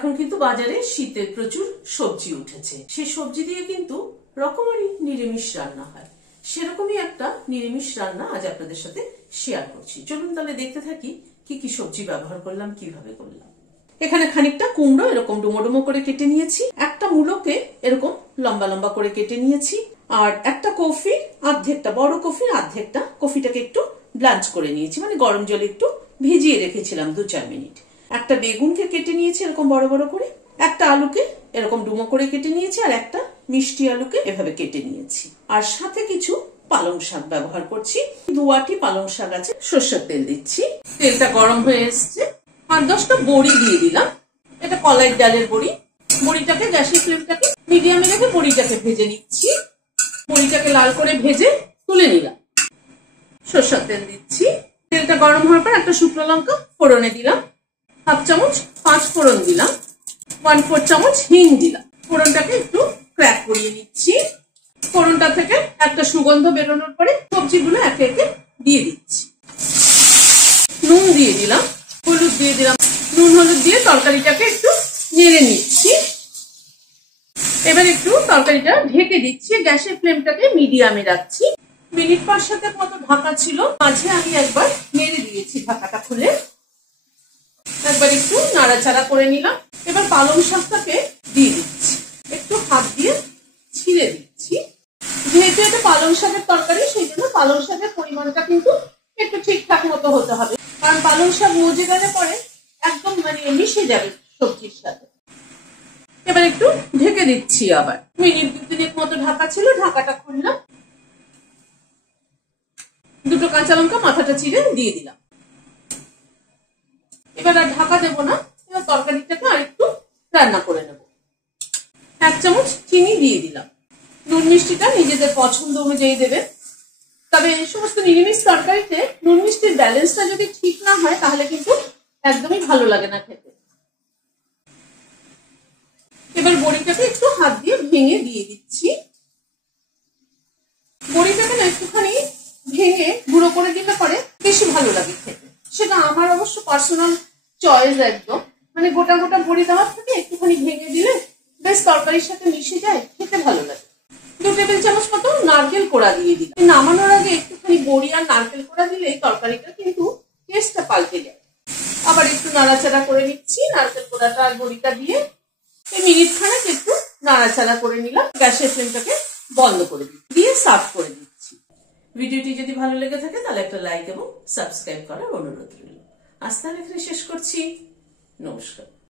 এখন কিন্তু বাজারে শীতের প্রচুর সবজি উঠেছে, সেই সবজি দিয়ে কিন্তু রকমারি নিরামিষ রান্না হয়। সেরকমই একটা নিরামিষ রান্না আজ আপনাদের সাথে শেয়ার করছি। চলুন তাহলে দেখতে থাকি কি কি সবজি ব্যবহার করলাম, কিভাবে করলাম। এখানে খানিকটা কুমড়ো এরকম ডুমো ডুমো করে কেটে নিয়েছি, একটা মূলোকে এরকম লম্বা লম্বা করে কেটে নিয়েছি, আর একটা কফি অর্ধেকটা, বড় কফির অর্ধেকটা কফিটাকে একটু ব্লাঞ্চ করে নিয়েছি, মানে গরম জলে একটু ভিজিয়ে রেখেছিলাম 2-4 মিনিট। একটা বেগুনকে কেটে নিয়েছি এরকম বড় বড় করে, একটা আলুকে এরকম ডুমো করে কেটে নিয়েছি, আর একটা মিষ্টি আলুকে এভাবে কেটে নিয়েছি। আর সাথে কিছু পালং শাক ব্যবহার করছি, 2 আটি পালং শাক আছে। সরষের তেল দিচ্ছি, তেলটা গরম হয়ে এসছে। 5-10টা বড়ি দিয়ে দিলাম, এটা কলাই ডালের বড়ি। বড়িটাকে গ্যাসের ফ্লেমটাকে মিডিয়ামে রেখে বড়িটাকে ভেজে নিচ্ছি। বড়িটাকে লাল করে ভেজে তুলে নিলাম। সরষের তেল দিচ্ছি, তেলটা গরম হওয়ার পর একটা শুকনো লঙ্কা ফোড়নে দিলাম, 1/2 চামচ 5 ফোড়ন দিলাম, 1/4 চামচ হিং দিলাম। ফোড়নটাকে একটু ক্র্যাক করিয়ে নিচ্ছি। ফোড়নটা থেকে একটা সুগন্ধ বেরোনোর পরে সবজিগুলো একে একে দিয়ে দিচ্ছি। নুন দিয়ে দিলাম, হলুদ দিয়ে দিলাম। নুন হলুদ দিয়ে তরকারিটাকে একটু নেড়ে নিচ্ছি। এবার একটু তরকারিটা ঢেকে দিচ্ছি, গ্যাসের ফ্লেমটাকে মিডিয়ামে রাখছি। মিনিট 5-7 মতো ঢাকা ছিল, মাঝে আমি একবার নেড়ে দিয়েছি ঢাকাটা খুলে, একবার একটু নাড়াচাড়া করে নিলাম। এবার পালং শাকটাকে দিয়ে দিচ্ছি, একটু হাত দিয়ে ছিঁড়ে দিচ্ছি। যেহেতু এটা পালং শাকের তরকারি, সেই জন্য পালং শাকের পরিমাণটা কিন্তু একটু ঠিকঠাক মতো হতে হবে, কারণ পালং শাক মজে গেলে পরে একদম মানে মিশে যাবে সবজির সাথে। এবার একটু ঢেকে দিচ্ছি, আবার মিনিট 2-3 মতো ঢাকা ছিল, ঢাকাটা খুললাম। 2টো কাঁচা লঙ্কা মাথাটা চিড়ে দিয়ে দিলাম। এবার আর ঢাকা দেবো না, এবার তরকারিটাকে আর একটু রান্না করে নেব। 1 চামচ চিনি দিয়ে দিলাম। নুন মিষ্টিটা নিজেদের পছন্দ অনুযায়ী দেবে, তবে এই সমস্ত নিরামিষ তরকারিতে নুন মিষ্টির ব্যালেন্সটা যদি ঠিক না হয় তাহলে কিন্তু একদমই ভালো লাগে না খেতে। এবার বড়িটাকে একটু হাত দিয়ে ভেঙে দিয়ে দিচ্ছি। বড়িটাকে না একটুখানি ভেঙে গুঁড়ো করে দিলে পরে বেশি ভালো লাগে খেতে। সেটা আমার অবশ্য পার্সোনাল চয়েস একদম, মানে গোটা গোটা বড়ি দেওয়ার থেকে একটুখানি ভেঙে দিলে বেশ তরকারির সাথে মিশে যায়, খেতে ভালো লাগে। 2 টেবিল চামচ মতো নারকেল কোড়া দিয়ে দিলাম। নামানোর আগে একটুখানি বড়ি আর নারকেল কোড়া দিলে তরকারিটা কিন্তু টেস্টটা পাল্টে যায়। আবার একটু নাড়াচাড়া করে নিচ্ছি, নারকেল কোড়াটা আর বড়িটা দিয়ে মিনিট খানেক একটু নাড়াচাড়া করে নিলাম। গ্যাসের ফ্লেমটাকে বন্ধ করে দিয়ে সার্ভ করে দিচ্ছি। ভিডিওটি যদি ভালো লেগে থাকে তাহলে একটা লাইক এবং সাবস্ক্রাইব করার অনুরোধ রইল। আজ তাহলে এখানে শেষ করছি। নমস্কার।